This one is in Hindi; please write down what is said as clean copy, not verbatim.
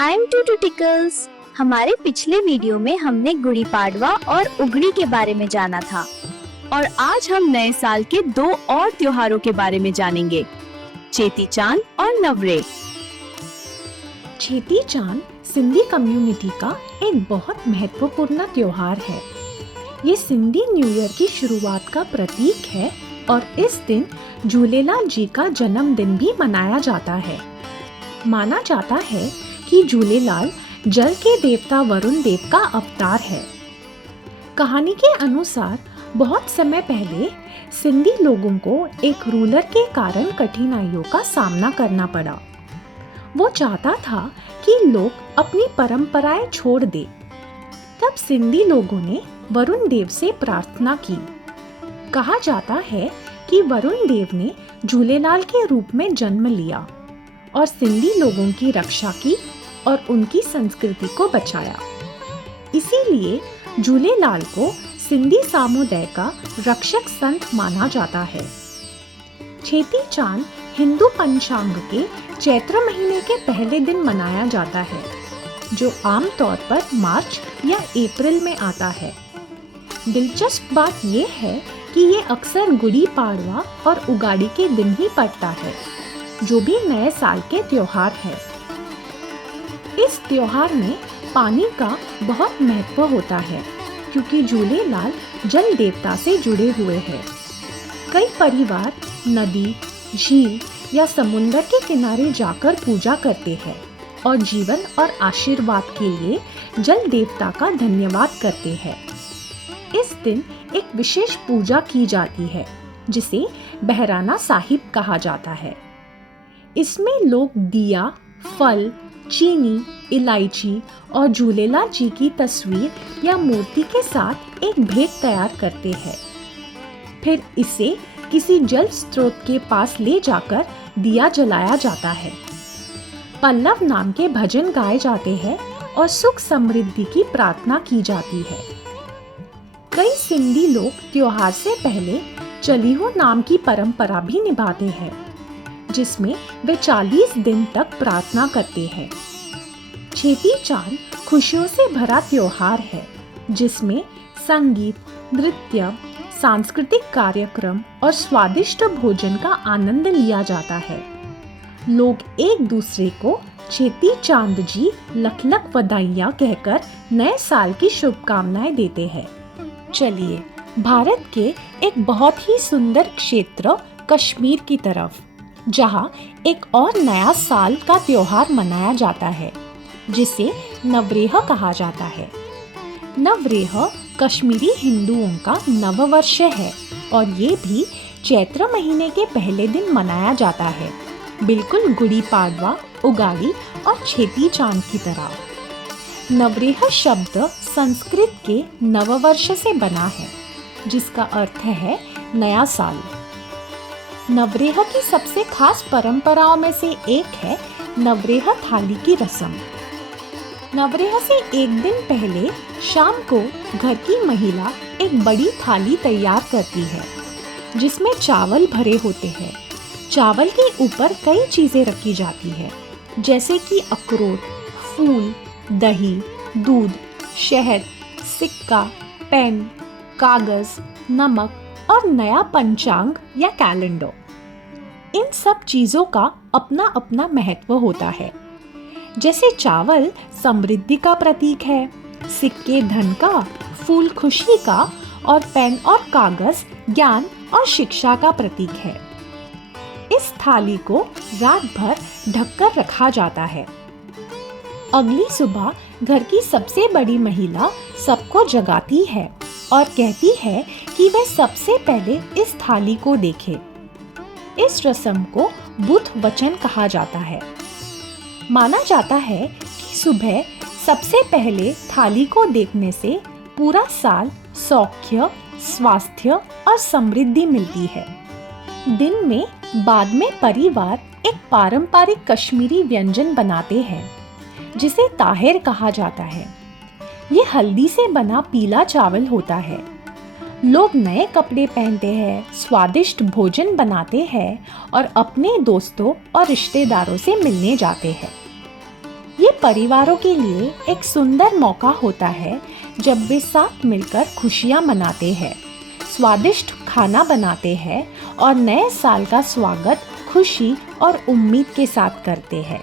I am to tickles. हमारे पिछले वीडियो में हमने गुड़ी पाड़वा और उगड़ी के बारे में जाना था और आज हम नए साल के 2 और त्योहारों के बारे में जानेंगे, चेती चांद और नवरेह। चेती चांद सिंधी कम्युनिटी का एक बहुत महत्वपूर्ण त्योहार है। ये सिंधी न्यू ईयर की शुरुआत का प्रतीक है और इस दिन झूलेलाल जी का जन्मदिन भी मनाया जाता है। माना जाता है कि झूलेलाल जल के देवता वरुण देव का अवतार है। कहानी के अनुसार बहुत समय पहले सिंधी लोगों को एक रूलर के कारण कठिनाइयों का सामना करना पड़ा। वो चाहता था कि लोग अपनी परंपराएं छोड़ दें। तब सिंधी लोगों ने वरुण देव से प्रार्थना की। कहा जाता है कि वरुण देव ने झूलेलाल के रूप में जन्म लिया और सिंधी लोगों की रक्षा की और उनकी संस्कृति को बचाया। इसीलिए झूलेलाल को सिंधी समुदाय का रक्षक संत माना जाता है। चेती चांद हिंदू पंचांग के चैत्र महीने के पहले दिन मनाया जाता है, जो आमतौर पर मार्च या अप्रैल में आता है। दिलचस्प बात यह है कि ये अक्सर गुड़ी पाड़वा और उगाड़ी के दिन ही पड़ता है, जो भी नए साल के त्योहार है। इस त्योहार में पानी का बहुत महत्व होता है, क्योंकि झूलेलाल जल देवता से जुड़े हुए हैं। कई परिवार नदी, झील या समुद्र के किनारे जाकर पूजा करते हैं और जीवन और आशीर्वाद के लिए जल देवता का धन्यवाद करते हैं। इस दिन एक विशेष पूजा की जाती है, जिसे बहराना साहिब कहा जाता है। इसमें लोग दिया, फल, चीनी, इलायची और झूलेलाल जी की तस्वीर या मूर्ति के साथ एक भेंट तैयार करते हैं। फिर इसे किसी जल स्रोत के पास ले जाकर दिया जलाया जाता है। पल्लव नाम के भजन गाए जाते हैं और सुख समृद्धि की प्रार्थना की जाती है। कई सिंधी लोग त्योहार से पहले चलिहो नाम की परंपरा भी निभाते हैं, जिसमें वे 40 दिन तक प्रार्थना करते हैं। चेती चांद खुशियों से भरा त्योहार है, जिसमें संगीत, नृत्य, सांस्कृतिक कार्यक्रम और स्वादिष्ट भोजन का आनंद लिया जाता है। लोग एक दूसरे को चेती चांद जी लख लख बधाइयाँ कहकर नए साल की शुभकामनाएं देते हैं। चलिए भारत के एक बहुत ही सुंदर क्षेत्र कश्मीर की तरफ, जहाँ एक और नया साल का त्योहार मनाया जाता है, जिसे नवरेह कहा जाता है। नवरेह कश्मीरी हिंदुओं का नववर्ष है और ये भी चैत्र महीने के पहले दिन मनाया जाता है, बिल्कुल गुड़ी पाड़वा, उगाड़ी और चेती चांद की तरह। नवरेह शब्द संस्कृत के नववर्ष से बना है, जिसका अर्थ है नया साल। नवरेह की सबसे खास परंपराओं में से एक है नवरेह थाली की रस्म। नवरेह से एक दिन पहले शाम को घर की महिला एक बड़ी थाली तैयार करती है, जिसमें चावल भरे होते हैं। चावल के ऊपर कई चीजें रखी जाती है, जैसे कि अखरोट, फूल, दही, दूध, शहद, सिक्का, पेन, कागज, नमक और नया पंचांग या कैलेंडर। इन सब चीजों का अपना अपना महत्व होता है। जैसे चावल समृद्धि का प्रतीक है, सिक्के धन का, फूल खुशी का और पेन और कागज ज्ञान और शिक्षा का प्रतीक है। इस थाली को रात भर ढककर रखा जाता है। अगली सुबह घर की सबसे बड़ी महिला सबको जगाती है और कहती है कि वह सबसे पहले इस थाली को देखे। इस रस्म को बुध वचन कहा जाता है। माना जाता है कि सुबह सबसे पहले थाली को देखने से पूरा साल सौख्य, स्वास्थ्य और समृद्धि मिलती है। दिन में बाद में परिवार एक पारंपरिक कश्मीरी व्यंजन बनाते हैं, जिसे ताहिर कहा जाता है। ये हल्दी से बना पीला चावल होता है। लोग नए कपड़े पहनते हैं, स्वादिष्ट भोजन बनाते हैं और अपने दोस्तों और रिश्तेदारों से मिलने जाते हैं। ये परिवारों के लिए एक सुंदर मौका होता है जब वे साथ मिलकर खुशियाँ मनाते हैं, स्वादिष्ट खाना बनाते हैं और नए साल का स्वागत खुशी और उम्मीद के साथ करते हैं।